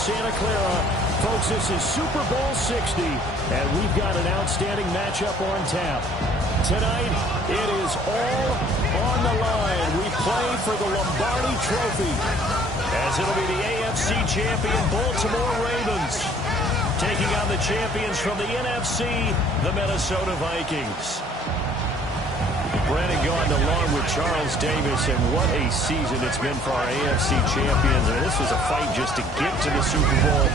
Santa Clara. Folks, this is Super Bowl 60, and we've got an outstanding matchup on tap. Tonight, it is all on the line. We play for the Lombardi Trophy, as it'll be the AFC champion Baltimore Ravens taking on the champions from the NFC, the Minnesota Vikings. Brandon Gaudin along with Charles Davis, and what a season it's been for our AFC champions. I mean, this was a fight just to get to the Super Bowl.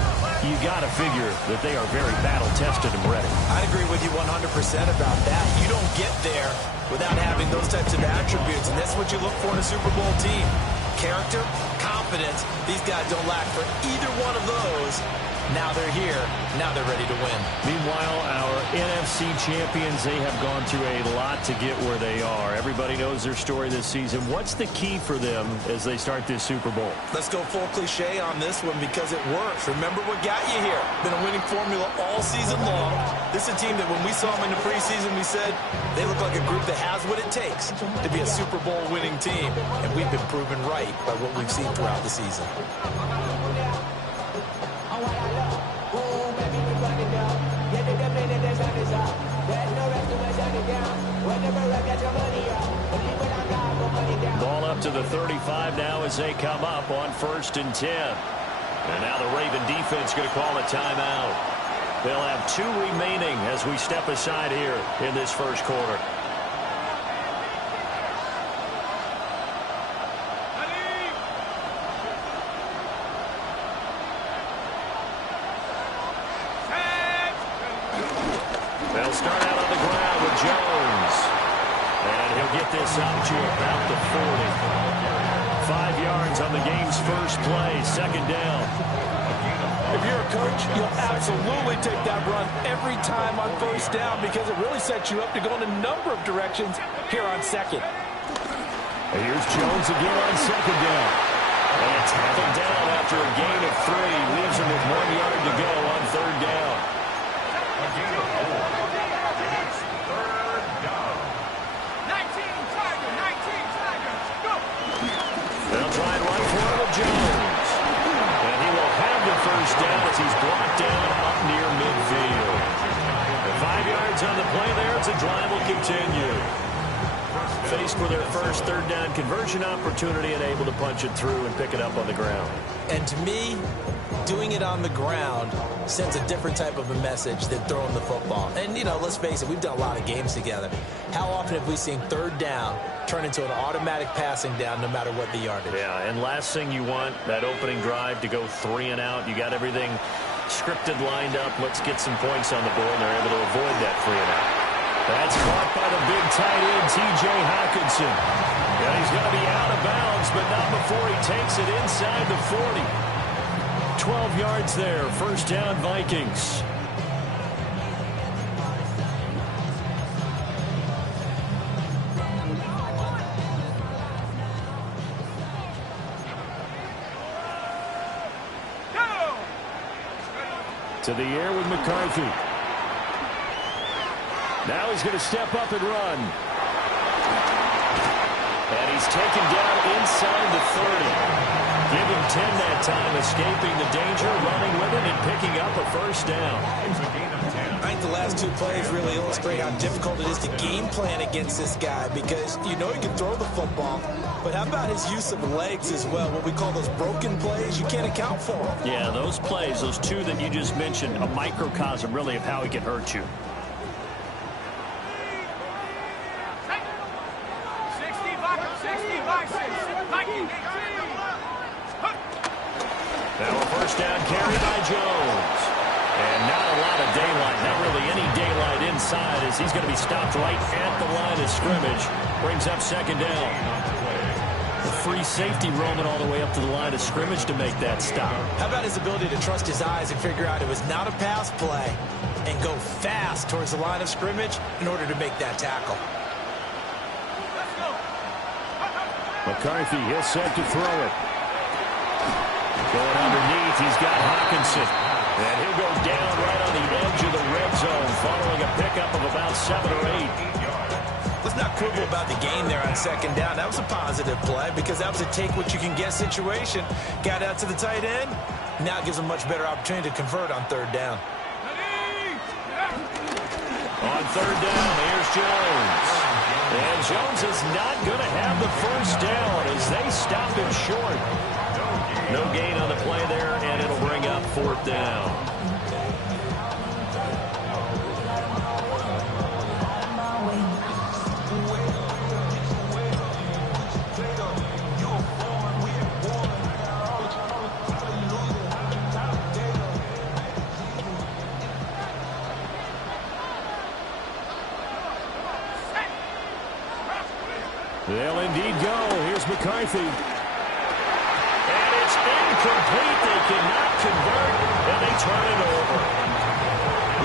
You got to figure that they are very battle-tested and ready. I agree with you 100% about that. You don't get there without having those types of attributes, and that's what you look for in a Super Bowl team. Character, confidence. These guys don't lack for either one of those. Now they're here. Now they're ready to win. Meanwhile, our NFC champions, they have gone through a lot to get where they are. Everybody knows their story this season. What's the key for them as they start this Super Bowl? Let's go full cliche on this one because it works. Remember what got you here. Been a winning formula all season long. This is a team that when we saw them in the preseason, we said they look like a group that has what it takes to be a Super Bowl winning team. And we've been proven right by what we've seen throughout the season. Ball up to the 35 now as they come up on 1st and 10. And now the Raven defense going to call a timeout. They'll have 2 remaining as we step aside here in this first quarter. They'll start out on the ground with Jones. And he'll get this up to about the 40. 5 yards on the game's first play, 2nd down. If you're a coach, you'll absolutely take that run every time on 1st down because it really sets you up to go in a number of directions here on 2nd. And here's Jones again on 2nd down. And tackled down after a gain of 3. Leaves him with 1 yard to go on 3rd down. They'll try and run for it with Jones. And he will have the 1st down as he's blocked down up near midfield. And 5 yards on the play there as the drive will continue. Faced with their first 3rd down conversion opportunity and able to punch it through and pick it up on the ground. And to me, doing it on the ground sends a different type of a message than throwing the football. And, you know, let's face it, we've done a lot of games together. How often have we seen 3rd down turn into an automatic passing down no matter what the yardage? Yeah, and last thing you want, that opening drive to go 3 and out. You got everything scripted, lined up. Let's get some points on the board, and they're able to avoid that 3 and out. That's caught by the big tight end, T.J. Hockenson. And he's going to be out of bounds, but not before he takes it inside the 40. 12 yards there, 1st down Vikings. To the air with McCarthy. Now he's going to step up and run. And he's taken down inside the 30. Give him 10 that time, escaping the danger, running with it, and picking up a 1st down. I think the last 2 plays really illustrate how difficult it is to game plan against this guy because you know he can throw the football, but how about his use of legs as well? What we call those broken plays, you can't account for them. Yeah, those plays, those 2 that you just mentioned, a microcosm really of how he can hurt you. Now a 1st down carry by Jones. And not a lot of daylight, not really any daylight inside as he's going to be stopped right at the line of scrimmage. Brings up 2nd down. The free safety roaming all the way up to the line of scrimmage to make that stop. How about his ability to trust his eyes and figure out it was not a pass play and go fast towards the line of scrimmage in order to make that tackle. McCarthy, he'll set to throw it. Going underneath, he's got Hockenson. And he'll go down right on the edge of the red zone following a pickup of about 7 or 8. Let's not quibble about the game there on second down. That was a positive play because that was a take-what-you-can-get situation. Got out to the tight end. Now it gives them a much better opportunity to convert on third down. On third down, here's Jones. And Jones is not going to have the first down as they stop him short. No gain on the play there, and it'll bring up fourth down. They'll indeed go. Here's McCarthy. And it's incomplete. They cannot convert, and they turn it over.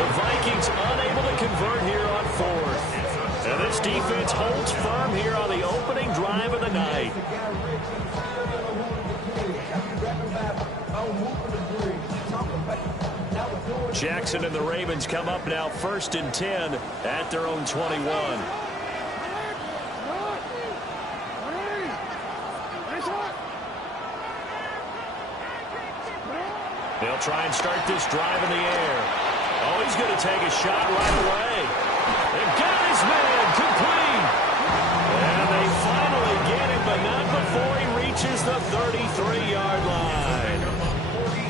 The Vikings unable to convert here on fourth. And this defense holds firm here on the opening drive of the night. Jackson and the Ravens come up now 1st and 10 at their own 21. They'll try and start this drive in the air. Oh, he's going to take a shot right away. They've got his man complete. And they finally get him, but not before he reaches the 33-yard line.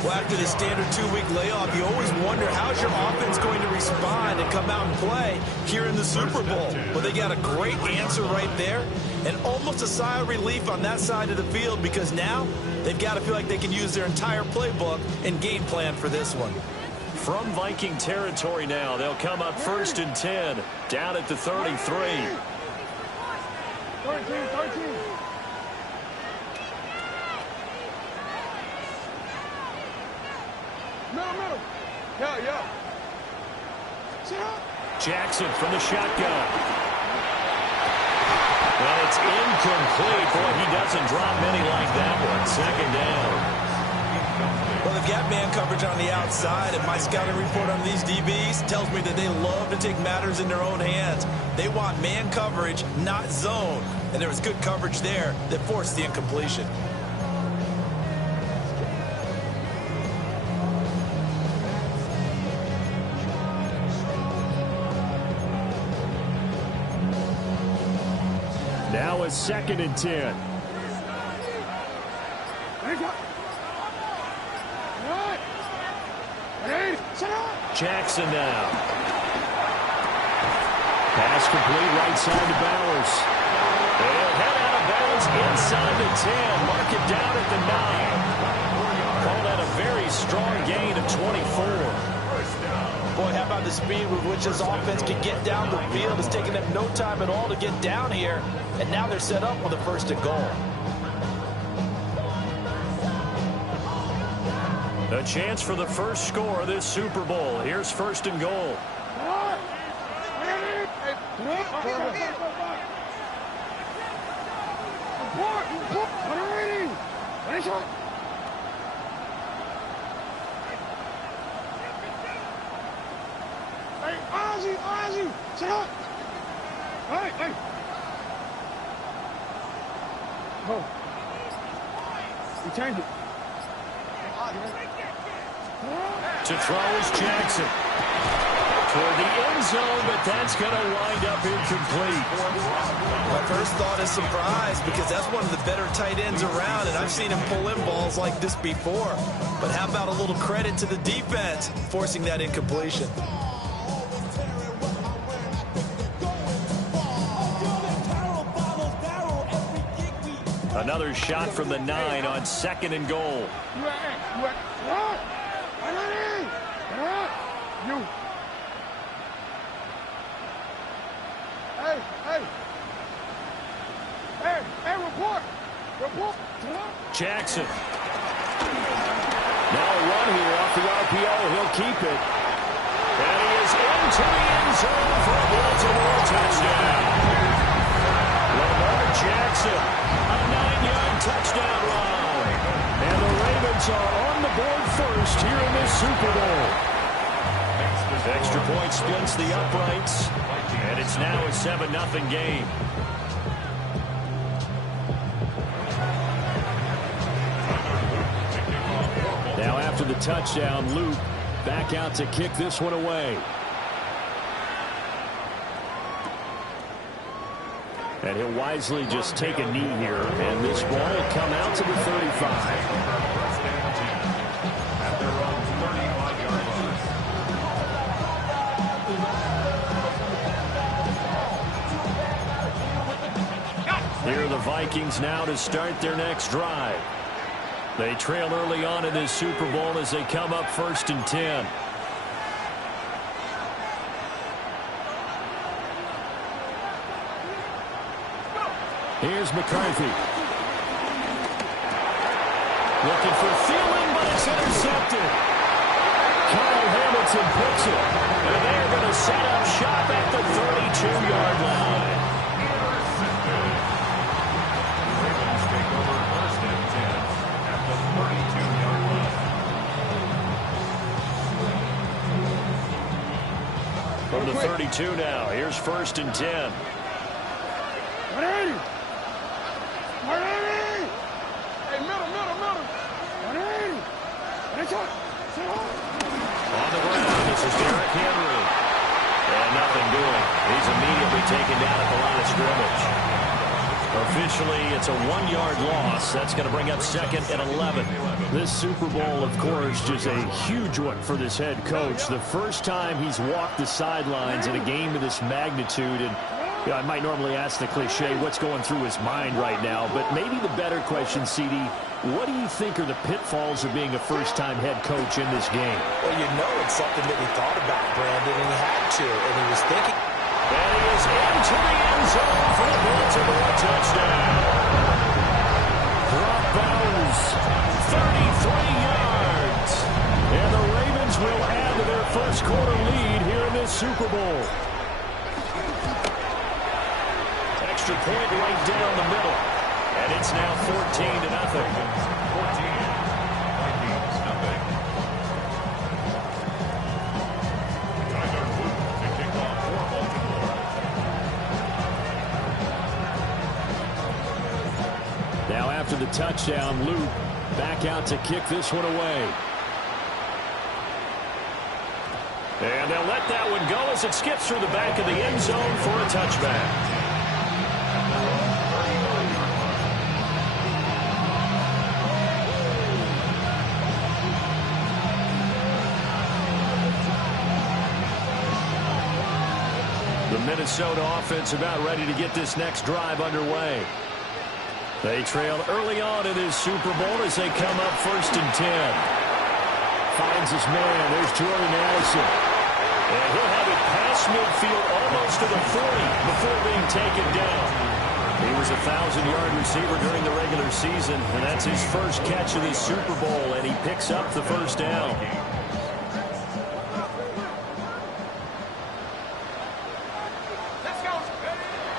Well, after the standard 2-week layoff, you always wonder how's your offense going to respond and come out and play here in the Super Bowl. Well, they got a great answer right there and almost a sigh of relief on that side of the field because now they've got to feel like they can use their entire playbook and game plan for this one. From Viking territory now, they'll come up 1st and 10 down at the 33. 13. Middle. Yeah. Jackson from the shotgun. Well, it's incomplete. Boy, he doesn't drop many like that one. Second down. Well, they've got man coverage on the outside, and my scouting report on these DBs tells me that they love to take matters in their own hands. They want man coverage, not zone. And there was good coverage there that forced the incompletion. Now it's 2nd and 10. Jackson now. Pass complete right side to Bowers. They'll head out of bounds inside the 10. Mark it down at the 9. Call that a very strong gain of 24. Boy, how about the speed with which this offense can get down the field? It's taking them no time at all to get down here. And now they're set up with a 1st and goal. A chance for the first score of this Super Bowl. Here's 1st and goal. Ozzy, sit up. Hey. Oh. You changed it. To throw is Jackson. Toward the end zone, but that's going to wind up incomplete. My first thought is surprise because that's one of the better tight ends around, and I've seen him pull in balls like this before. But how about a little credit to the defense forcing that incompletion? Another shot from the 9 on 2nd and goal. Hey, report. Jackson. Now a run here off the RPO. He'll keep it. And he is into the end zone for a Baltimore touchdown. Lamar Jackson, a 9-yard touchdown run. And the Ravens are on the board first here in this Super Bowl. Extra point splits the uprights, and it's now a 7-0 game. Now after the touchdown, Luke back out to kick this one away. And he'll wisely just take a knee here, and this ball will come out to the 35. Here are the Vikings now to start their next drive. They trail early on in this Super Bowl as they come up 1st and 10. Here's McCarthy. Looking for Thielen, but it's intercepted. Kyle Hamilton picks it. And they're going to set up shop at the 32-yard line. From the 32 now, here's 1st and 10. On the ground, this is Derrick Henry. And nothing doing. He's immediately taken down at the line of scrimmage. Officially, it's a 1-yard loss. That's going to bring up 2nd and 11. This Super Bowl, of course, just a huge one for this head coach. The first time he's walked the sidelines in a game of this magnitude. And you know, I might normally ask the cliche, what's going through his mind right now? But maybe the better question, CD, what do you think are the pitfalls of being a first-time head coach in this game? Well, you know it's something that he thought about, Brandon, and he had to, and he was thinking. And he is into the end zone for the Baltimore touchdown. Drop bows, 33 yards. And the Ravens will add to their first quarter lead here in this Super Bowl. Extra point right down the middle. And it's now 14-0. 14. Vikings, nothing. Tyler Luke to kick off for Baltimore. Now after the touchdown, Luke back out to kick this one away. And they'll let that one go as it skips through the back of the end zone for a touchback. Minnesota offense about ready to get this next drive underway. They trail early on in this Super Bowl as they come up 1st and 10. Finds his man. There's Jordan Addison. And he'll have it past midfield almost to the 40 before being taken down. He was a 1,000-yard receiver during the regular season, and that's his first catch of this Super Bowl, and he picks up the first down.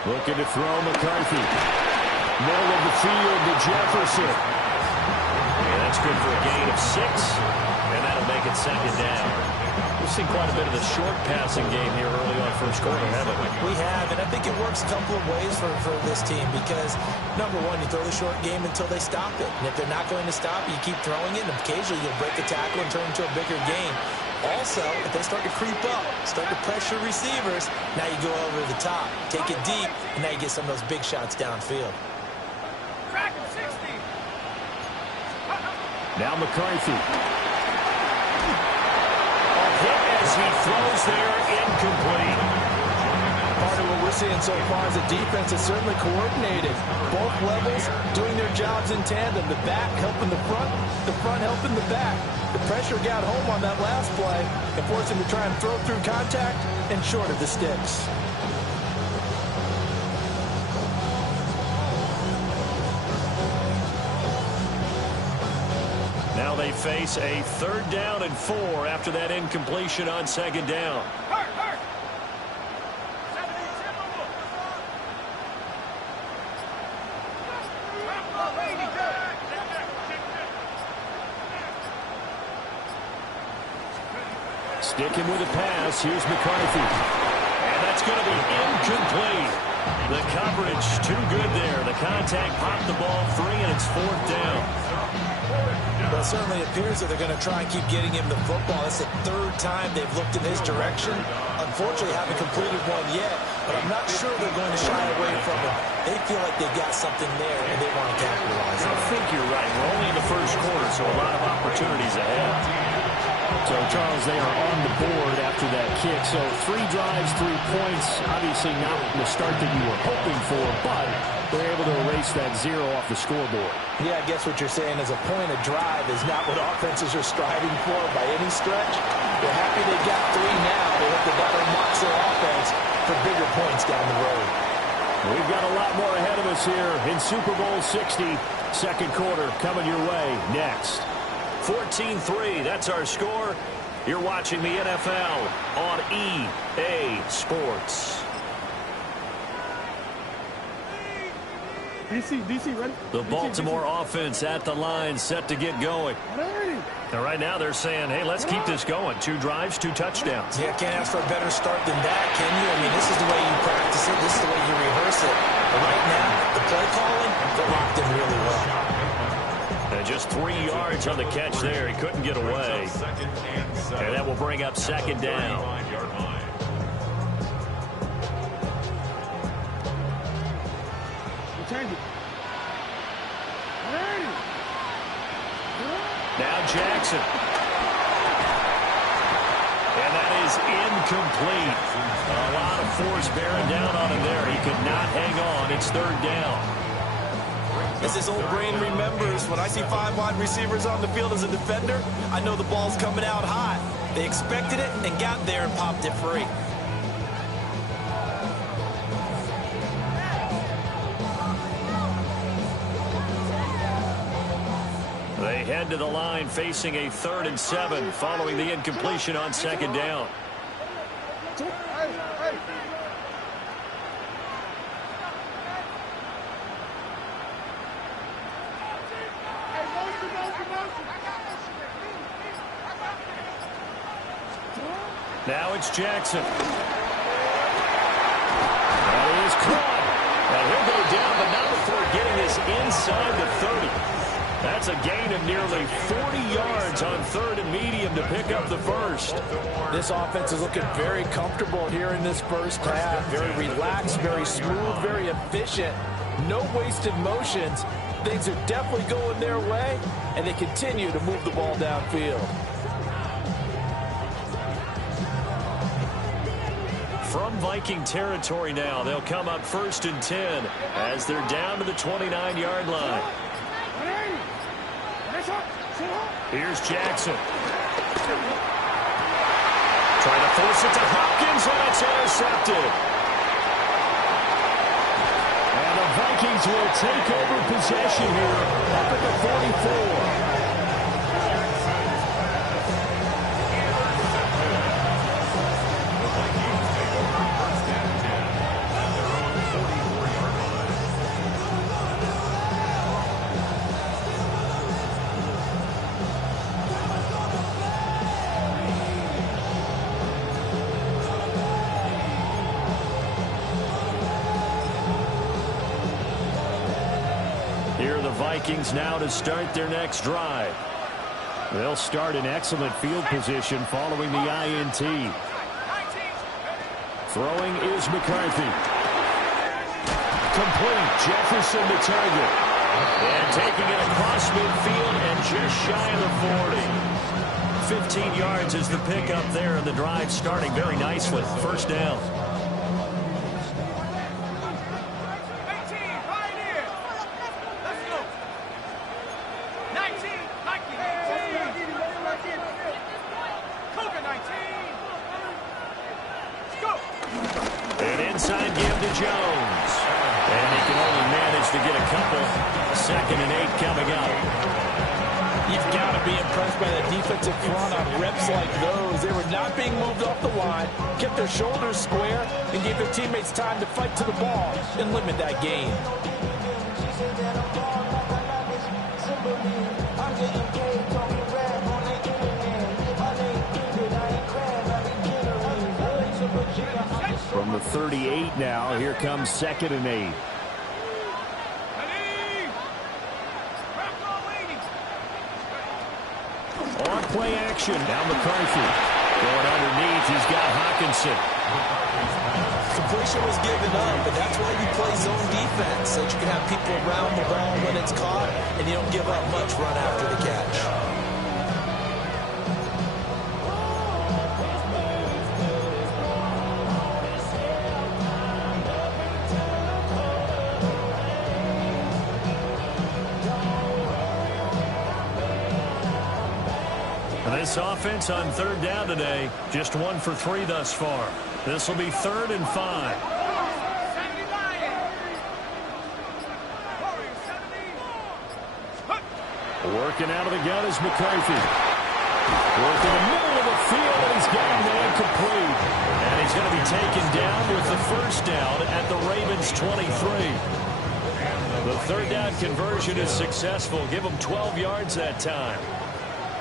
Looking to throw McCarthy. Middle of the field to Jefferson. And that's good for a gain of 6. And that'll make it 2nd down. We've seen quite a bit of the short passing game here early on first quarter, haven't we? We have, and I think it works a couple of ways for this team because, number one, you throw the short game until they stop it. And if they're not going to stop it, you keep throwing it, and occasionally you'll break a tackle and turn into a bigger game. Also, if they start to creep up, start to pressure receivers, now you go over the top, take it deep, and now you get some of those big shots downfield. Now McCarthy. A hit as he throws there, incomplete. Part of what we're seeing so far is the defense is certainly coordinated. Both levels doing their jobs in tandem. The back helping the front helping the back. The pressure got home on that last play and forced him to try and throw through contact and short of the sticks. Now they face a 3rd down and 4 after that incompletion on 2nd down. Sticking with the pass. Here's McCarthy. And that's going to be incomplete. The coverage too good there. The contact popped the ball free, and it's 4th down. Well, it certainly appears that they're going to try and keep getting him the football. That's the 3rd time they've looked in his direction. Unfortunately, haven't completed one yet, but I'm not sure they're going to shy away from it. They feel like they've got something there, and they want to capitalize on it. I think you're right. We're only in the first quarter, so a lot of opportunities ahead. So, Charles, they are on the board after that kick. So 3 drives, 3 points. Obviously not the start that you were hoping for, but they're able to erase that 0 off the scoreboard. Yeah, I guess what you're saying is a point of drive is not what offenses are striving for by any stretch. They're happy they got 3 now. They hope that unlocks their offense for bigger points down the road. We've got a lot more ahead of us here in Super Bowl 60. Second quarter coming your way next. 14-3, that's our score. You're watching the NFL on EA Sports. DC, ready? The Baltimore offense at the line, set to get going. And right now they're saying, hey, let's keep this going. 2 drives, 2 touchdowns. Yeah, can't ask for a better start than that, can you? I mean, this is the way you practice it. This is the way you rehearse it. But right now, the play calling, they're locked in really well. And just 3 yards on the catch there. He couldn't get away. And that will bring up 2nd down. Now Jackson. And that is incomplete. A lot of force bearing down on him there. He could not hang on. It's 3rd down. As his old brain remembers, when I see 5 wide receivers on the field as a defender, I know the ball's coming out hot. They expected it and got there and popped it free. They head to the line facing a 3rd and 7 following the incompletion on 2nd down. Now it's Jackson. That is caught. And he'll go down, but not before getting this inside the 30. That's a gain of nearly 40 yards on 3rd and medium to pick up the first. This offense is looking very comfortable here in this first half. Very relaxed, very smooth, very efficient. No wasted motions. Things are definitely going their way, and they continue to move the ball downfield. From Viking territory now, they'll come up 1st and 10 as they're down to the 29-yard line. Here's Jackson. Trying to force it to Hopkins, and it's intercepted. And the Vikings will take over possession here up at the 44. Vikings now to start their next drive. They'll start in excellent field position following the INT. Throwing is McCarthy. Complete. Jefferson the target. And taking it across midfield and just shy of the 40. 15 yards is the pickup there, and the drive starting very nicely. First down. Jones. And he can only manage to get a couple. 2nd and 8 coming up. You've got to be impressed by the defensive front on reps like those. They were not being moved off the line, kept their shoulders square, and gave their teammates time to fight to the ball and limit that gain. from the 38 now. Here comes 2nd and 8. On play action. Now McCarthy. Going underneath. He's got Hockenson. Completion was given up, but that's why you play zone defense, so that you can have people around the ball when it's caught, and you don't give up much run after the catch. This offense on 3rd down today, just 1 for 3 thus far. This will be 3rd and 5. Working out of the gun is McCarthy. Working the middle of the field, and he's got him incomplete. And he's going to be taken down with the 1st down at the Ravens 23. The 3rd down conversion is successful. Give him 12 yards that time.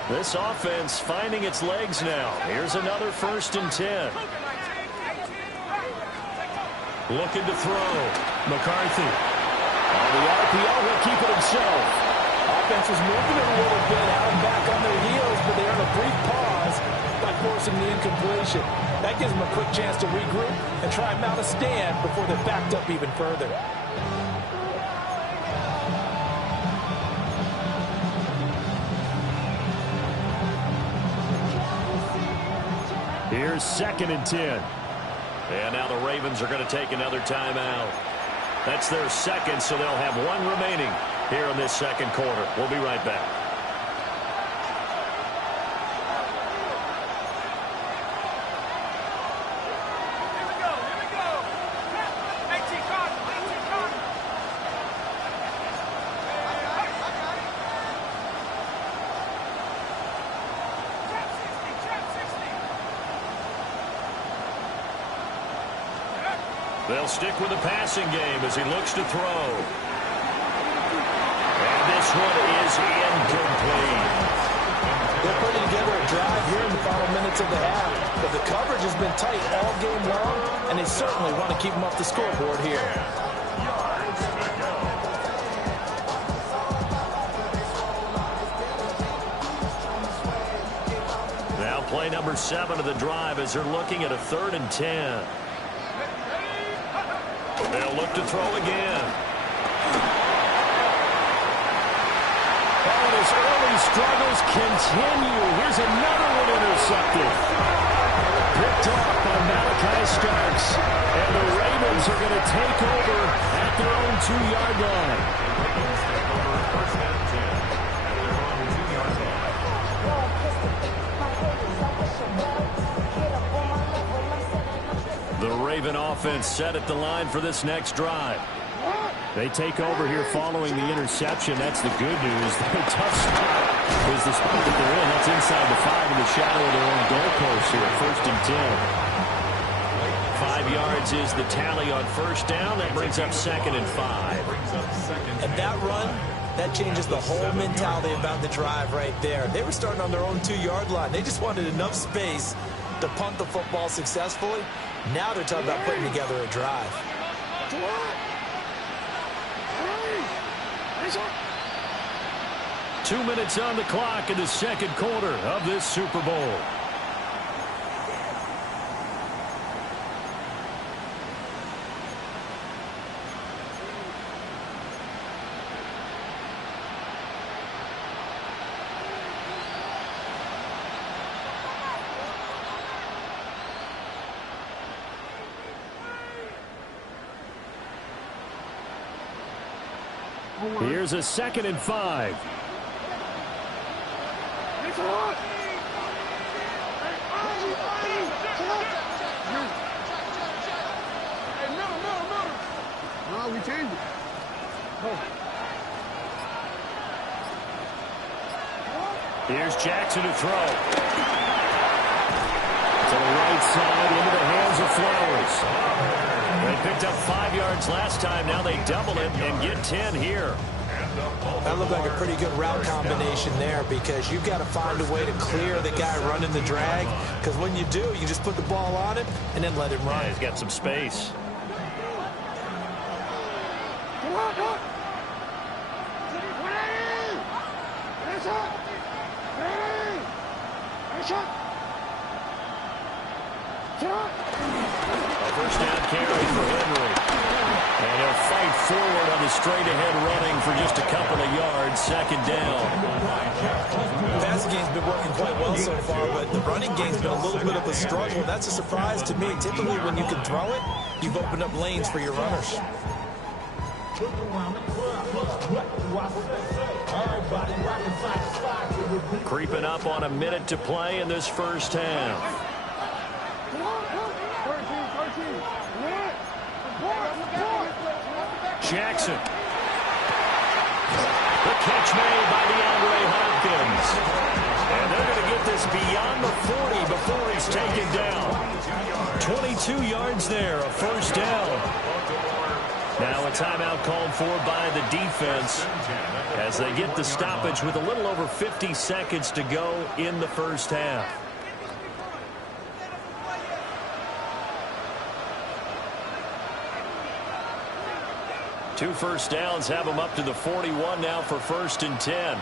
This offense finding its legs now. Here's another 1st and 10. Looking to throw. McCarthy. On the RPO, he'll keep it himself. Offense is moving a little bit out and back on their heels, but they earn a brief pause by forcing the incompletion. That gives them a quick chance to regroup and try and mount a stand before they're backed up even further. Here's 2nd and 10. And now the Ravens are going to take another timeout. That's their 2nd, so they'll have 1 remaining here in this 2nd quarter. We'll be right back. They'll stick with the passing game as he looks to throw. And this one is incomplete. They're putting together a drive here in the final minutes of the half, but the coverage has been tight all game long, and they certainly want to keep them off the scoreboard here. Now play number 7 of the drive as they're looking at a 3rd and 10. They'll look to throw again. And his early struggles continue. Here's another one intercepted. Picked off by Malachi Starks. And the Ravens are going to take over at their own 2-yard line. The Raven offense set at the line for this next drive. They take over here following the interception. That's the good news. Their tough spot is the spot that they're in. That's inside the 5 in the shadow of their own goalpost here at 1st and 10. 5 yards is the tally on 1st down. That brings up 2nd and 5. And that run, that changes the whole mentality about the drive right there. They were starting on their own 2-yard line. They just wanted enough space to punt the football successfully. Now they're talking about putting together a drive. 2 minutes on the clock in the 2nd quarter of this Super Bowl. Here's a 2nd and 5. No, we changed it. Here's Jackson to throw. To the right side into the hands of Flowers. They picked up 5 yards last time. Now they double it and get 10 here. That looked like a pretty good route combination there because you've got to find a way to clear the guy running the drag, because when you do, you just put the ball on him and then let him run. Yeah, he's got some space. A first down carry for Henry. And he'll fight forward on the straight-ahead running for just a couple of yards. Second down. The passing game's been working quite well so far, but the running game's been a little bit of a struggle. That's a surprise to me. Typically, when you can throw it, you've opened up lanes for your runners. Creeping up on a minute to play in this first half. Jackson. The catch made by DeAndre Hopkins. And they're going to get this beyond the 40 before he's taken down. 22 yards there, a first down. Now a timeout called for by the defense as they get the stoppage with a little over 50 seconds to go in the first half. Two first downs have them up to the 41 now for 1st and 10.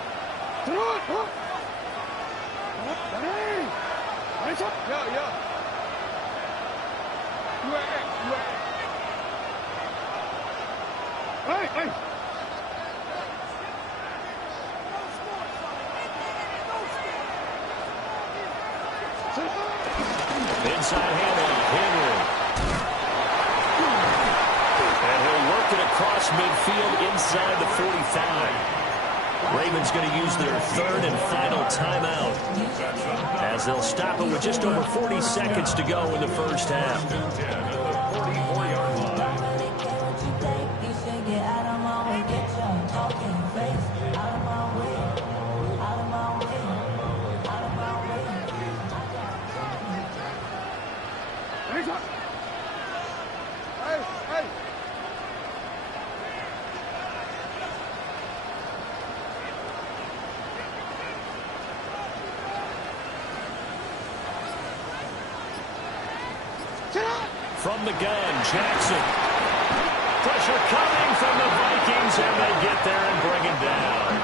Inside handoff, Henry. And he'll work it across midfield inside the 45. Ravens going to use their third and final timeout as they'll stop it with just over 40 seconds to go in the first half. From the gun, Jackson. Pressure coming from the Vikings, and they get there and bring it down.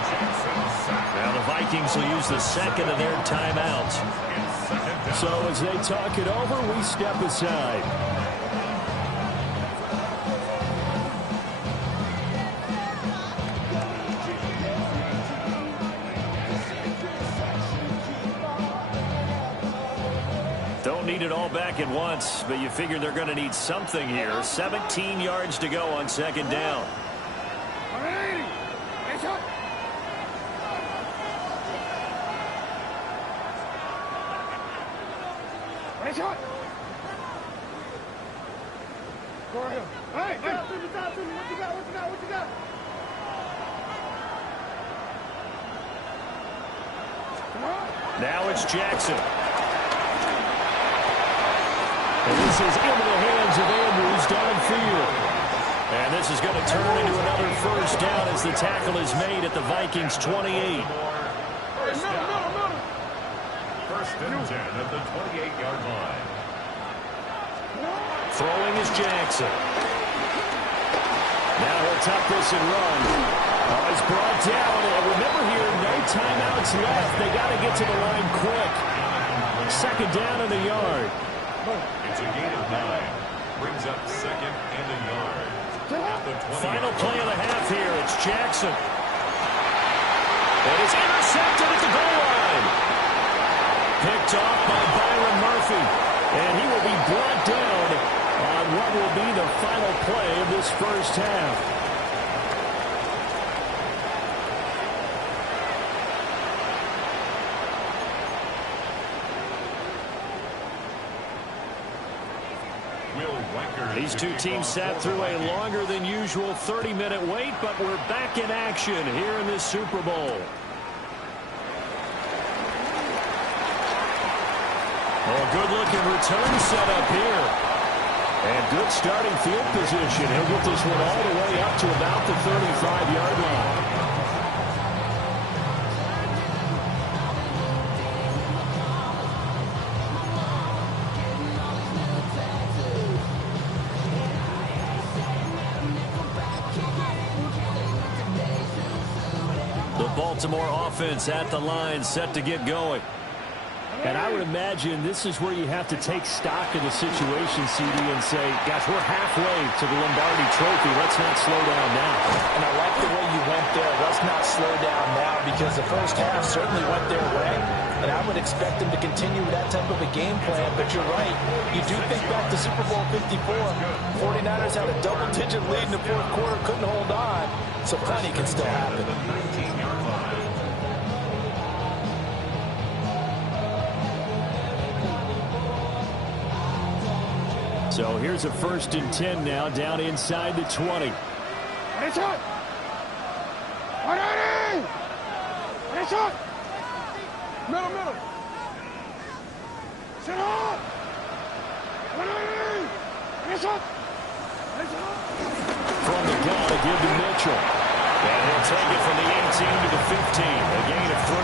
Now the Vikings will use the second of their timeouts. So as they talk it over, we step aside. Don't need it all back at once, but you figure they're going to need something here. 17 yards to go on second down. Now it's Jackson. And this is into the hands of Andrews downfield. And this is going to turn into another first down as the tackle is made at the Vikings' 28. First and 10 at the 28-yard line. Throwing is Jackson. Now he'll tuck this and run. Oh, he's brought down. And remember here, no timeouts left. They got to get to the line quick. Second down in the yard. It's a gain of 9. Brings up second and a yard. At the 20. Final play of the half here. It's Jackson. And it's intercepted at the goal line. Picked off by Byron Murphy. And he will be brought down on what will be the final play of this first half. These two teams sat through a longer than usual 30-minute wait, but we're back in action here in this Super Bowl. Oh, good-looking return set up here. And good starting field position. He'll get this one all the way up to about the 35-yard line. The Baltimore offense at the line, set to get going. And I would imagine this is where you have to take stock of the situation, CD, and say, gosh, we're halfway to the Lombardi Trophy. Let's not slow down now. And I like the way you went there. Let's not slow down now, because the first half certainly went their way. And I would expect them to continue with that type of a game plan. But you're right. You do think back to Super Bowl 54. 49ers had a double-digit lead in the fourth quarter, couldn't hold on. So plenty can still happen. So here's a 1st and 10 now, down inside the 20. It's up. It's up. Middle. Sit up. It's up. From the gun, a give to Mitchell. And he'll take it from the 18 to the 15, a gain of 3.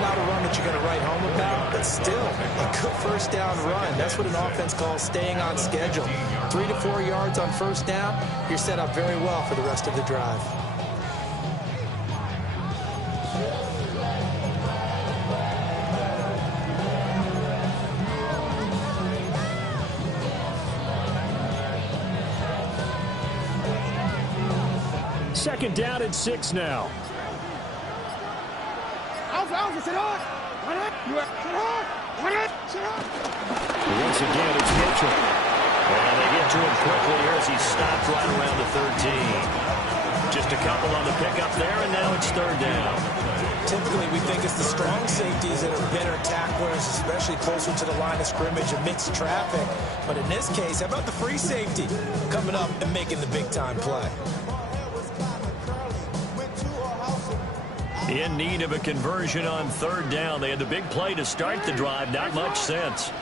Not a run that you're going to write home about, but still a good first down run. That's what an offense calls staying on schedule. 3 to 4 yards on first down, you're set up very well for the rest of the drive. Second down and 6 now. Sit up. Once again, it's Mitchell. And they get to him quickly here as he stopped right around the 13. Just a couple on the pickup there, and now it's 3rd down. Typically, we think it's the strong safeties that are better tacklers, especially closer to the line of scrimmage amidst traffic. But in this case, how about the free safety coming up and making the big-time play? In need of a conversion on 3rd down. They had the big play to start the drive. Not much sense.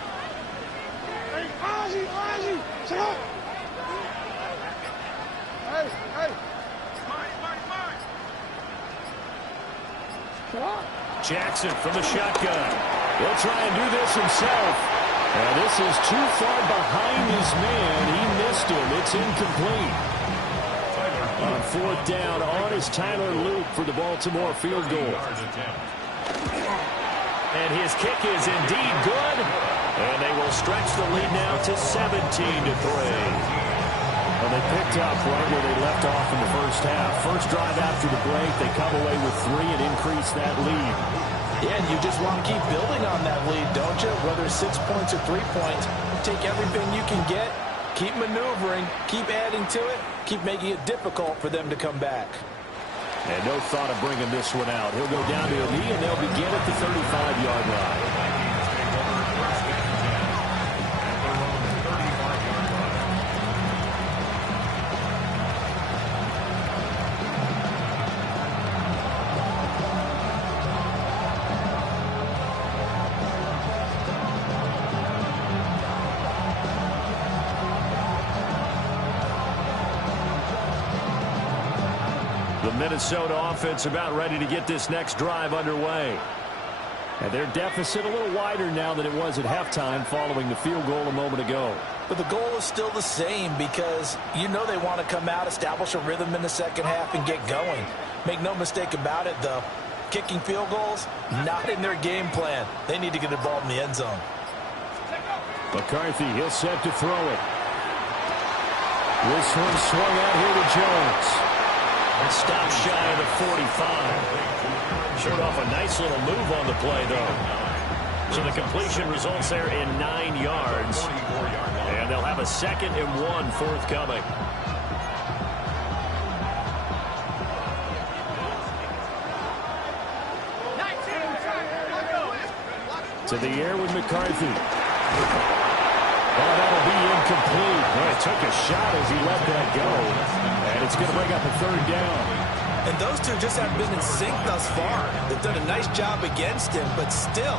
Hey, Ozzie, sit up. Hey. Sit up. Jackson from the shotgun. He'll try and do this himself. And this is too far behind his man. He missed him. It's incomplete. On 4th down, on is Tyler Luke for the Baltimore field goal. And his kick is indeed good. And they will stretch the lead now to 17 to 3. Well, they picked up right where they left off in the first half. First drive after the break, they come away with 3 and increase that lead. Yeah, and you just want to keep building on that lead, don't you? Whether it's 6 points or 3 points, take everything you can get. Keep maneuvering, keep adding to it, keep making it difficult for them to come back. And no thought of bringing this one out. He'll go down to a knee, and they'll begin at the 35-yard line. The Minnesota offense about ready to get this next drive underway. And their deficit a little wider now than it was at halftime following the field goal a moment ago. But the goal is still the same, because you know they want to come out, establish a rhythm in the second half, and get going. Make no mistake about it, though. Kicking field goals, not in their game plan. They need to get the ball in the end zone. McCarthy, he'll set to throw it. This one swung out here to Jones. Stop shy of the 45. Showed off a nice little move on the play, though. So the completion results there in 9 yards. And they'll have a 2nd and 1 forthcoming. To the air with McCarthy. Oh, that'll be incomplete. Well, he took a shot as he let that go. And it's going to bring up a 3rd down. And those two just haven't been in sync thus far. They've done a nice job against him, but still,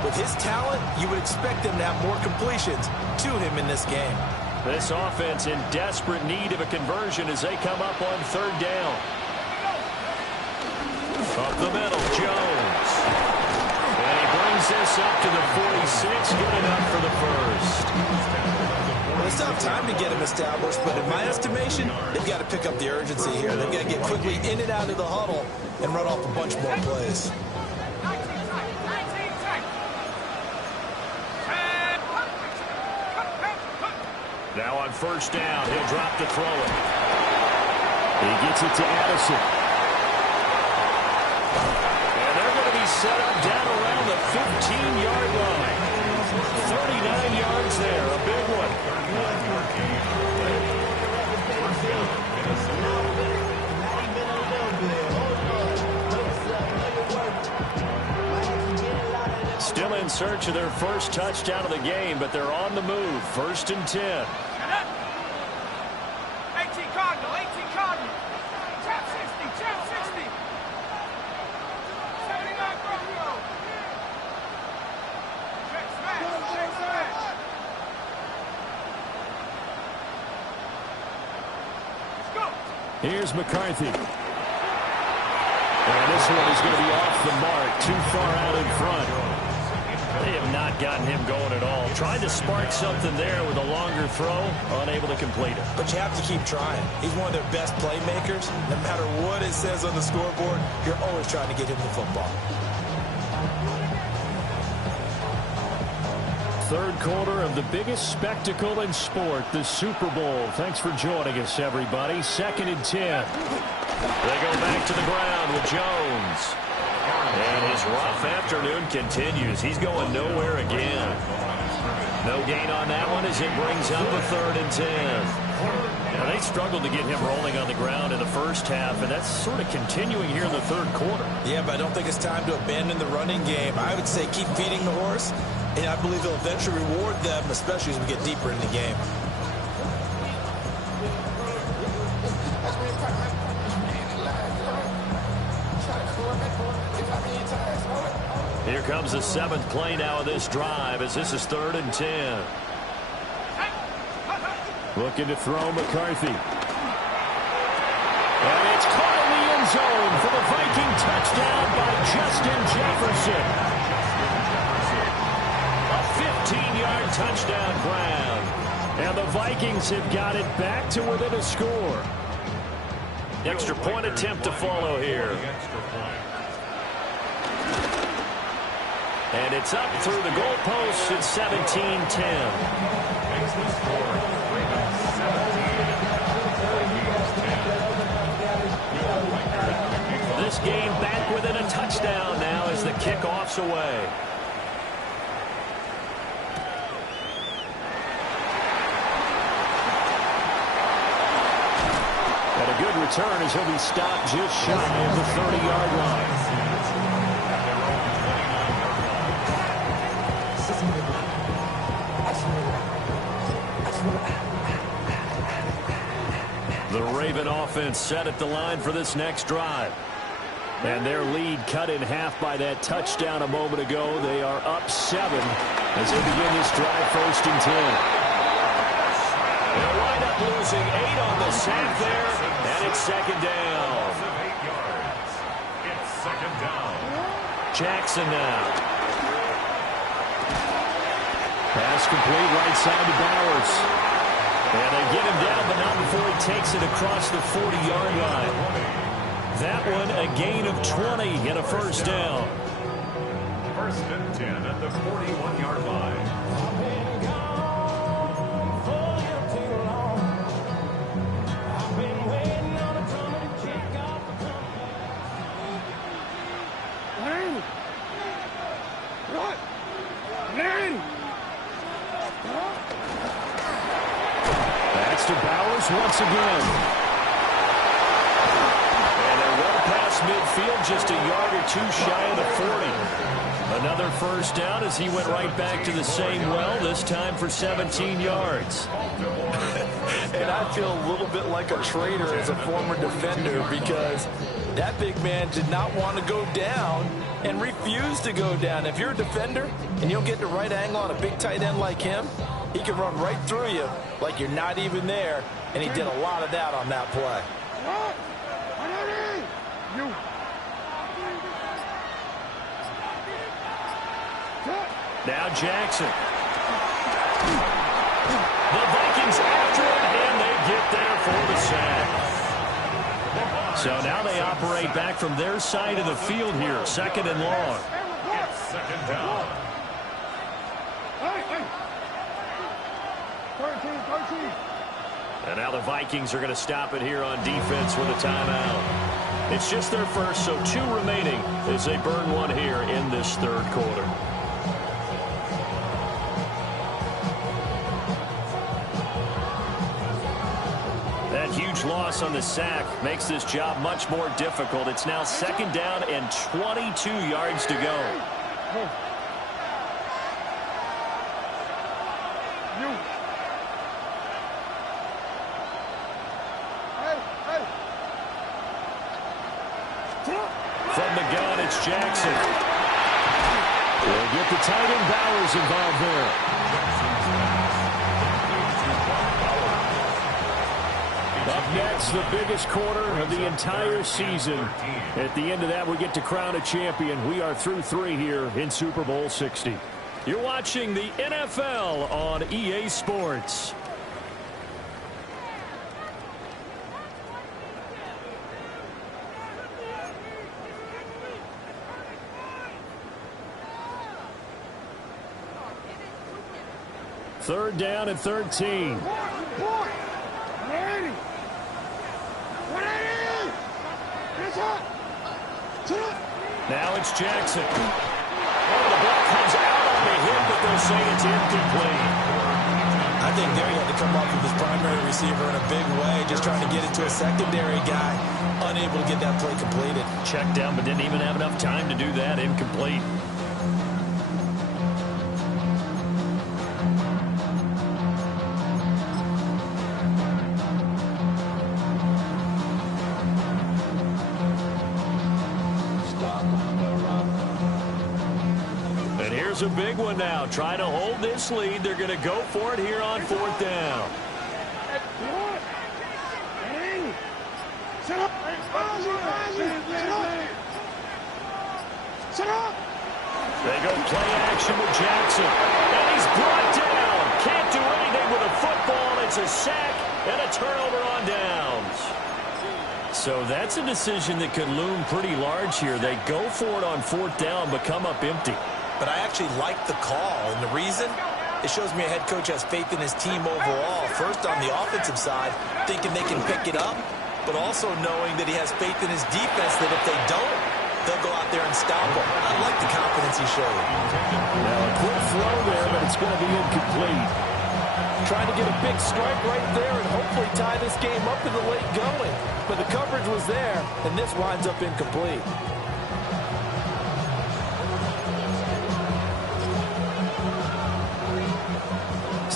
with his talent, you would expect them to have more completions to him in this game. This offense in desperate need of a conversion as they come up on 3rd down. Up the middle, Jones. And he brings this up to the 46, good enough for the first. Well, they still have time to get him established, but in my estimation, they've got to pick up the urgency here. They've got to get quickly in and out of the huddle and run off a bunch more plays. Now on first down, he'll drop to throw it. He gets it to Addison. And they're going to be set up down around the 15-yard line. 39 yards there, a big one. Still in search of their first touchdown of the game, but they're on the move. 1st and 10. 18 Cardinal, 18 Cardinal. Trap 60, trap 60. 79 Romeo. Check smash, check smash. Let's go. Here's McCarthy. And this one is going to be off the mark, too far out in front. They have not gotten him going at all. Tried to spark something there with a longer throw, unable to complete it. But you have to keep trying. He's one of their best playmakers. No matter what it says on the scoreboard, you're always trying to get him the football. Third quarter of the biggest spectacle in sport, the Super Bowl. Thanks for joining us, everybody. 2nd and 10. They go back to the ground with Jones. And his rough afternoon continues. He's going nowhere again. No gain on that one as it brings up a 3rd and 10. Now, they struggled to get him rolling on the ground in the first half, and that's sort of continuing here in the third quarter. Yeah, but I don't think it's time to abandon the running game. I would say keep feeding the horse, and I believe he'll eventually reward them, especially as we get deeper in the game. Here comes the 7th play now of this drive as this is 3rd and 10. Looking to throw McCarthy. And it's caught in the end zone for the Viking touchdown by Justin Jefferson. A 15-yard touchdown grab. And the Vikings have got it back to within a score. Extra point attempt to follow here. And it's up through the goalposts at 17-10. This game back within a touchdown now as the kickoff's away. And a good return as he'll be stopped just shy of the 30-yard line. The Raven offense set at the line for this next drive. And their lead cut in half by that touchdown a moment ago. They are up 7 as they begin this drive 1st and 10. They'll wind up losing 8 on the sack there, and it's 2nd down. It's 2nd down. Jackson now. Pass complete right side to Bowers. And they get him down, but not before he takes it across the 40-yard line. That one a gain of 20 and a 1st down. 1st and 10 at the 41-yard line. To Bowers once again. And they're well past midfield, just a yard or 2 shy of the 40. Another 1st down as he went right back to the same well, this time for 17 yards. And I feel a little bit like a traitor as a former defender because that big man did not want to go down and refused to go down. If you're a defender and you don't get the right angle on a big tight end like him, he can run right through you like you're not even there, and he did a lot of that on that play. Now Jackson. The Vikings after it, and they get there for the sack. So now they operate back from their side of the field here, 2nd and long. It's 2nd down. 13. And now the Vikings are going to stop it here on defense with a timeout. It's just their first, so 2 remaining as they burn one here in this 3rd quarter. That huge loss on the sack makes this job much more difficult. It's now 2nd down and 22 yards to go. From the gun, it's Jackson. We'll get the tight end Bowers involved there. Up next, the biggest quarter of the entire season. At the end of that, we get to crown a champion. We are through 3 here in Super Bowl 60. You're watching the NFL on EA Sports. Third down and 13. Now it's Jackson. Oh, the ball comes out on the hit, but they'll say it's incomplete. I think there he had to come up with his primary receiver in a big way, just trying to get it to a secondary guy, unable to get that play completed. Checked down, but didn't even have enough time to do that. Incomplete. A big one now. Trying to hold this lead. They're going to go for it here on 4th down. They go play action with Jackson. And he's brought down. Can't do anything with a football. It's a sack and a turnover on downs. So that's a decision that could loom pretty large here. They go for it on 4th down, but come up empty. But I actually like the call, and the reason? It shows me a head coach has faith in his team overall. First, on the offensive side, thinking they can pick it up, but also knowing that he has faith in his defense that if they don't, they'll go out there and stop them. I like the confidence he showed. Now, a quick throw there, but it's going to be incomplete. Trying to get a big strike right there and hopefully tie this game up in the late going. But the coverage was there, and this winds up incomplete.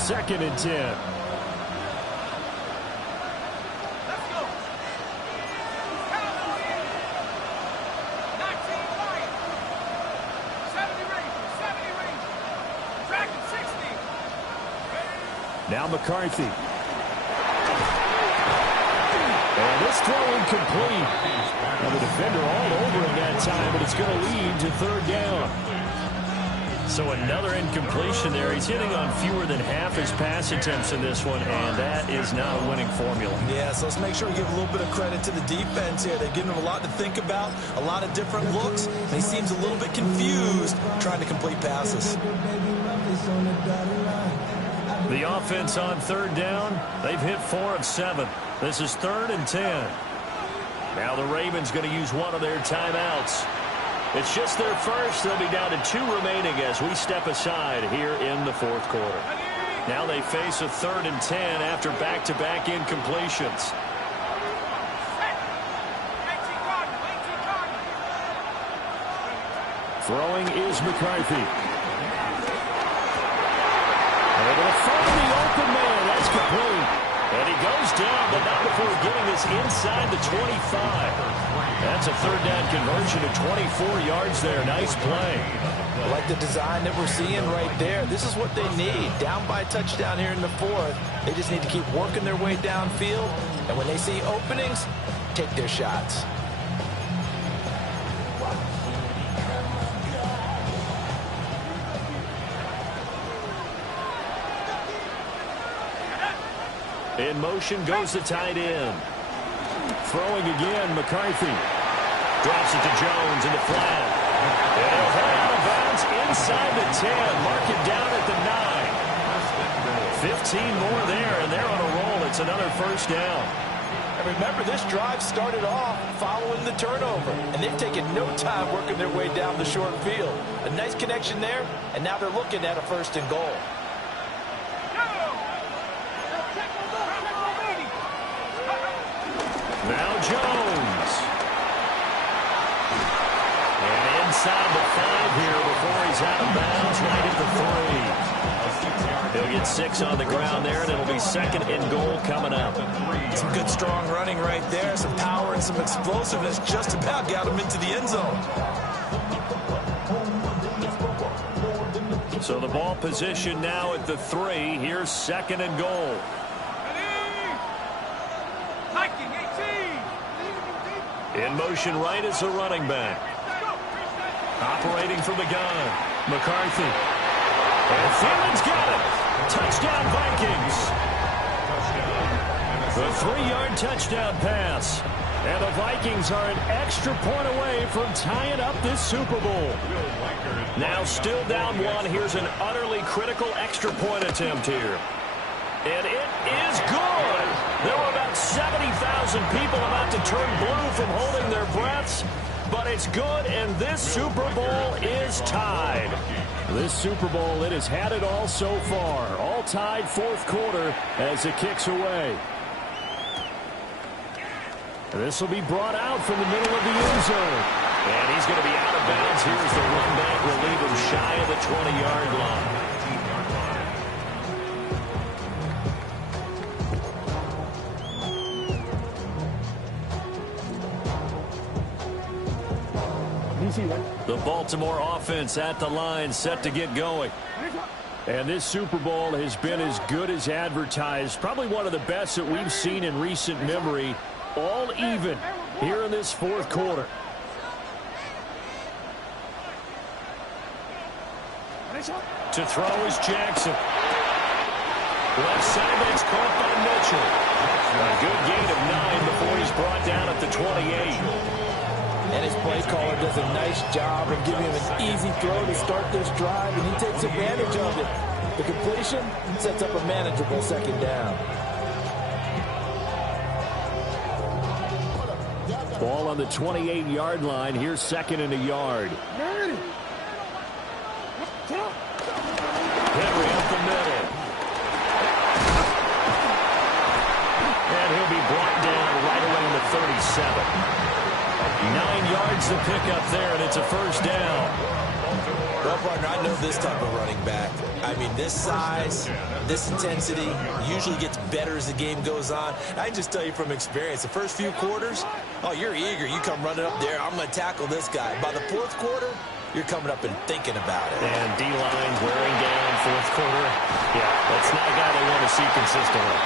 2nd and 10. Let's go. 19 Lions. 70 Rangers. Dragon 60. Now McCarthy. And this throw incomplete. Now the defender all over him that time, but it's going to lead to 3rd down. So another incompletion there. He's hitting on fewer than half his pass attempts in this one, and that is not a winning formula. Yeah, so let's make sure we give a little bit of credit to the defense here. They're giving him a lot to think about, a lot of different looks, and he seems a little bit confused trying to complete passes. The offense on 3rd down, they've hit 4 of 7. This is 3rd and 10. Now the Ravens going to use one of their timeouts. It's just their first. They'll be down to 2 remaining as we step aside here in the 4th quarter. Now they face a 3rd and 10 after back-to-back incompletions. Throwing is McCarthy. They're going to find the open man. That's complete. And he goes down, but not before getting this inside the 25. That's a 3rd down conversion of 24 yards there. Nice play. I like the design that we're seeing right there. This is what they need. Down by a touchdown here in the 4th. They just need to keep working their way downfield. And when they see openings, take their shots. In motion goes the tight end. Throwing again, McCarthy. Drops it to Jones in the flat. And he'll head out of bounds inside the 10. Mark it down at the 9. 15 more there, and they're on a roll. It's another first down. And remember, this drive started off following the turnover, and they've taken no time working their way down the short field. A nice connection there, and now they're looking at a first and goal. Now Jones. And inside the 5 here before he's out of bounds, right at the 3. He'll get 6 on the ground there, and it'll be second and goal coming up. Some good, strong running right there. Some power and some explosiveness just about got him into the end zone. So the ball position now at the 3. Here's second and goal. In motion right is the running back. Operating from the gun. McCarthy. And Thielman's got it. Touchdown Vikings. The 3-yard touchdown pass. And the Vikings are an extra point away from tying up this Super Bowl. Now still down 1. Here's an utterly critical extra point attempt here. And it is good. There were about 70,000 people about to turn blue from holding their breaths. But it's good, and this Super Bowl is tied. This Super Bowl, it has had it all so far. All tied 4th quarter as it kicks away. This will be brought out from the middle of the end zone. And he's going to be out of bounds. Here's the run back. Will leave him shy of the 20-yard line. The Baltimore offense at the line, set to get going. And this Super Bowl has been as good as advertised. Probably one of the best that we've seen in recent memory. All even here in this 4th quarter. To throw is Jackson. Left side, that's caught by Mitchell. A good gain of 9 before he's brought down at the 28. And his play caller does a nice job of giving him an easy throw to start this drive, and he takes advantage of it. The completion sets up a manageable second down. Ball on the 28-yard line. Here's second and a yard. Henry up the middle. And he'll be brought down right around the 37. 9 yards to pick up there, and it's a first down. Well, partner, I know this type of running back. I mean, this size, this intensity usually gets better as the game goes on. I can just tell you from experience, the first few quarters, oh, you're eager. You come running up there, I'm going to tackle this guy. By the 4th quarter, you're coming up and thinking about it. And D-line's wearing down 4th quarter. Yeah, that's not a guy they want to see consistently.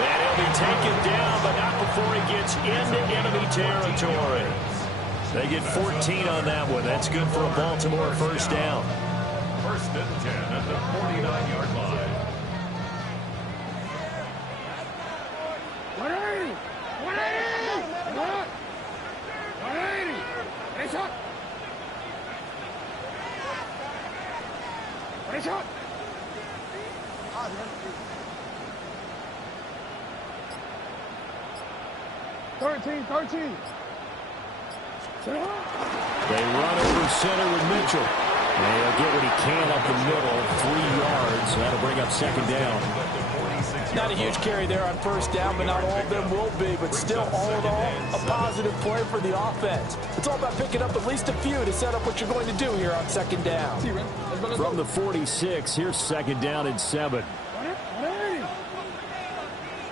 And he'll be taken down, but not before he gets into enemy territory. They get 14 on that one. That's good for a Baltimore first down. First and 10 at the 49-yard line. 180! 180! 180! Race up! Race up! 13. They run over center with Mitchell. And he'll get what he can up the middle, 3 yards. So that'll bring up second down. Not a huge carry there on first down, but not all of them will be. But still, all in all, a positive play for the offense. It's all about picking up at least a few to set up what you're going to do here on second down. From the 46, here's second down and 7. 180!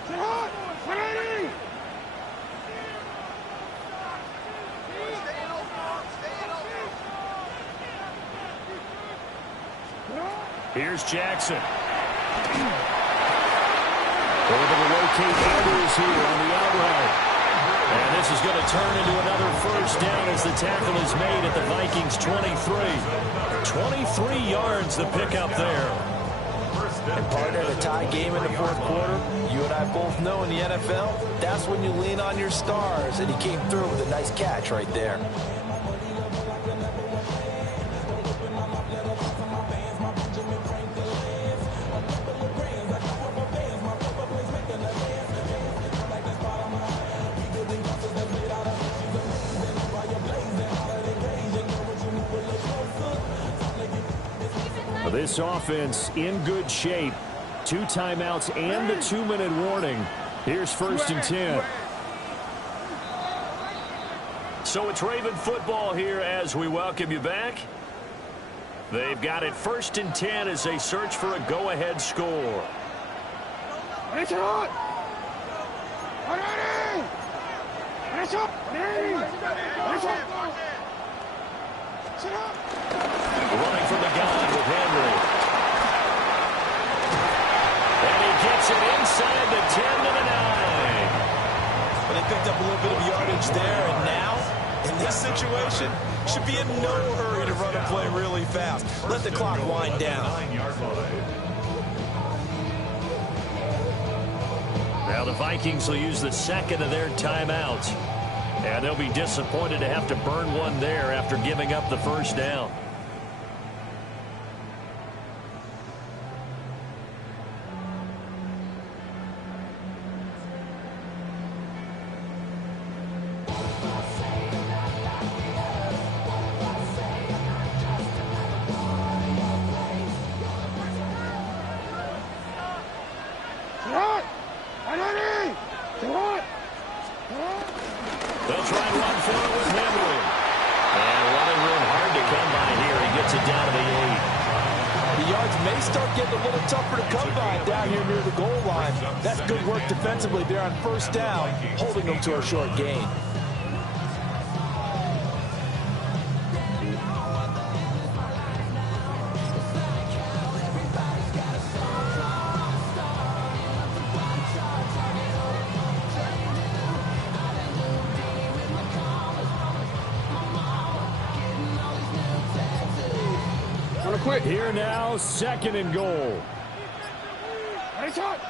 180! Here's Jackson. Able to locate Andrews here on the outright. And this is going to turn into another first down as the tackle is made at the Vikings 23. 23 yards the pickup there. First And partner, in a tie game in the fourth quarter, you and I both know in the NFL, that's when you lean on your stars. And he came through with a nice catch right there. This offense in good shape. 2 timeouts and a 2-minute warning. Here's 1st and 10. So it's Raven football here as we welcome you back. They've got it 1st and 10 as they search for a go-ahead score. It's on! It's up! Running from the gun with Henry. And he gets it inside the 10 to the 9. But they picked up a little bit of yardage there, and now, in this situation, should be in no hurry to run a play really fast. Let the clock wind down. Now the Vikings will use the second of their timeouts. And they'll be disappointed to have to burn one there after giving up the first down. They'll try and run for it with Henry. And running room hard to come by here. He gets it down to the 8. The yards may start getting a little tougher to come by down here near the goal line. That's good work defensively there on 1st down, holding them to a short gain. Here now, 2nd and goal. Again,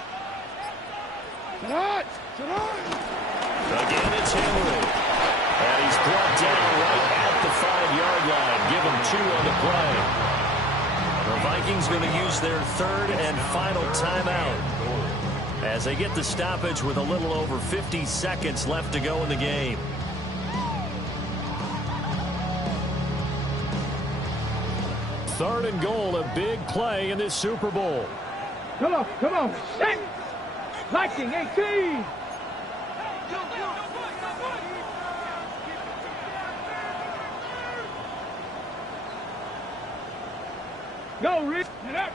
it's Henry. And he's brought down right at the 5-yard line. Give him 2 on the play. The Vikings going to use their 3rd and final timeout as they get the stoppage with a little over 50 seconds left to go in the game. Third and goal, a big play in this Super Bowl. Come on. Set. Viking 18. Go, Rick. And that's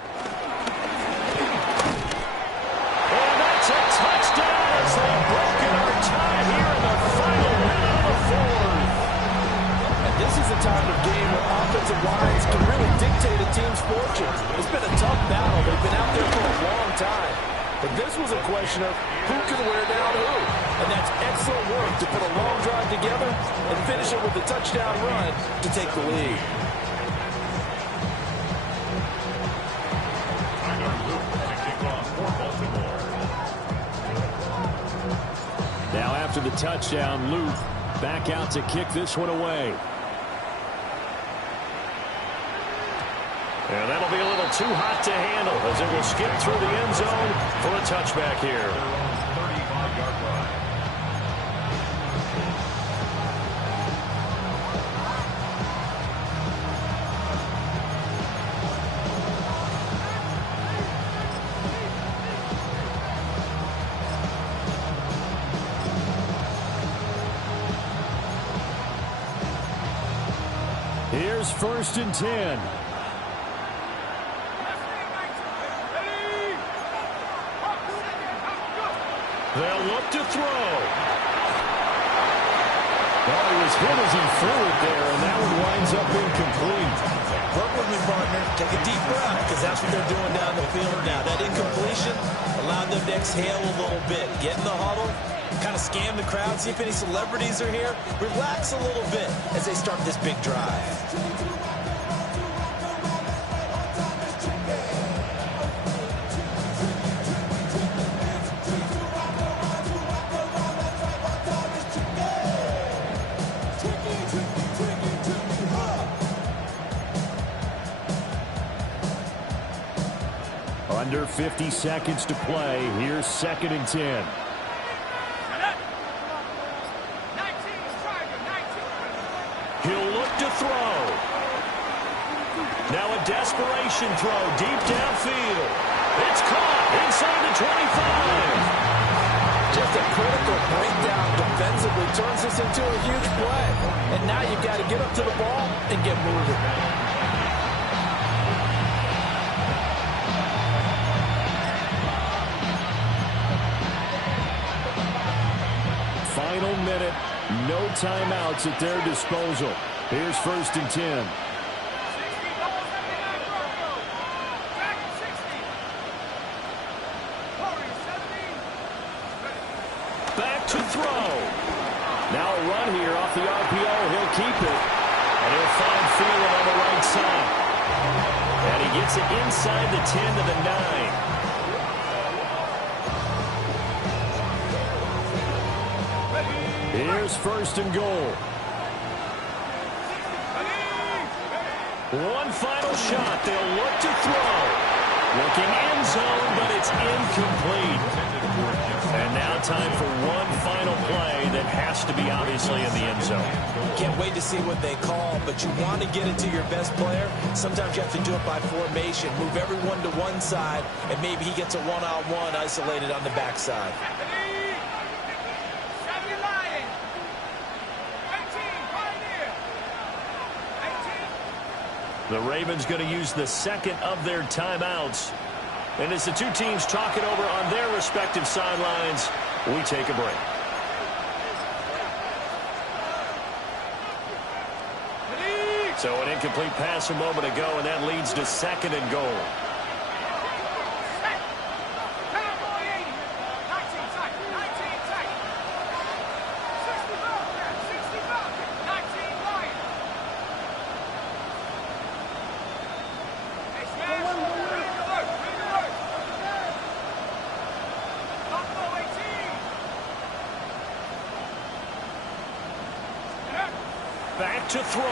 a touchdown as they've broken our tie here in the final minute of the 4th. And this is a time of game where offensive lines can really dictate a team's fortunes. It's been a tough battle. They've been out there for a long time. But this was a question of who can wear down who. And that's excellent work to put a long drive together and finish it with a touchdown run to take the lead. Now after the touchdown, Luke back out to kick this one away. And that'll be a little too hot to handle as it will skip through the end zone for a touchback here. 35-yard line. Here's 1st and 10. They'll look to throw. Well, he was hit as he threw it there, and that one winds up incomplete. Work with me, partner. Take a deep breath, because that's what they're doing down the field now. That incompletion allowed them to exhale a little bit. Get in the huddle, kind of scan the crowd, see if any celebrities are here. Relax a little bit as they start this big drive. Under 50 seconds to play. Here's 2nd and 10. He'll look to throw. Now a desperation throw deep downfield. It's caught inside the 25. Just a critical breakdown defensively turns this into a huge play. And now you've got to get up to the ball and get moving. Final minute. No timeouts at their disposal. Here's 1st and 10. Back to throw. Now a run here off the RPO. He'll keep it. And he'll find Thielen on the right side. And he gets it inside the 10 to the 9. Here's 1st and goal. One final shot. They'll look to throw. Looking end zone, but it's incomplete. And now time for one final play that has to be obviously in the end zone. Can't wait to see what they call, but you want to get it to your best player. Sometimes you have to do it by formation. Move everyone to one side, and maybe he gets a one-on-one isolated on the backside. The Ravens going to use the 2nd of their timeouts. And as the two teams talk it over on their respective sidelines, we take a break. So an incomplete pass a moment ago, and that leads to 2nd and goal. Back to throw.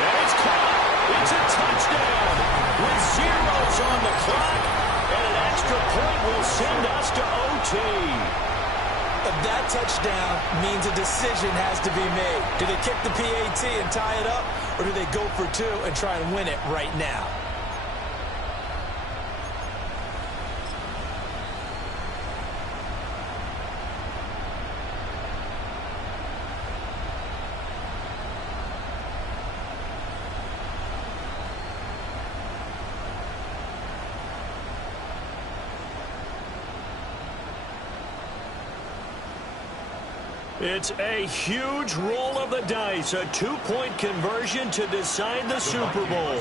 And it's caught. It's a touchdown with zeros on the clock. And an extra point will send us to OT. That touchdown means a decision has to be made. Do they kick the PAT and tie it up, or do they go for 2 and try and win it right now? It's a huge roll of the dice, a 2-point conversion to decide the Super Bowl.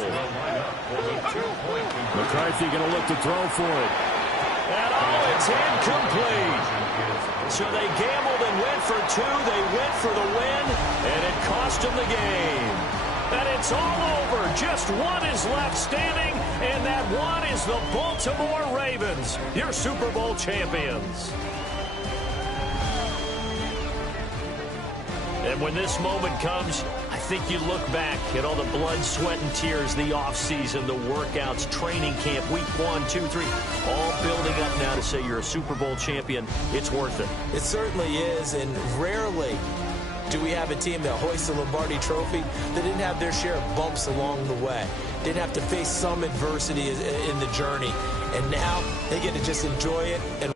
McCarthy going to look to throw for it. And it's incomplete. So they gambled and went for 2. They went for the win, and it cost them the game. And it's all over. Just one is left standing, and that one is the Baltimore Ravens, your Super Bowl champions. And when this moment comes, I think you look back at all the blood, sweat, and tears, the offseason, the workouts, training camp, week 1, 2, 3, all building up now to say you're a Super Bowl champion. It's worth it. It certainly is, and rarely do we have a team that hoists the Lombardi Trophy that didn't have their share of bumps along the way, didn't have to face some adversity in the journey, and now they get to just enjoy it and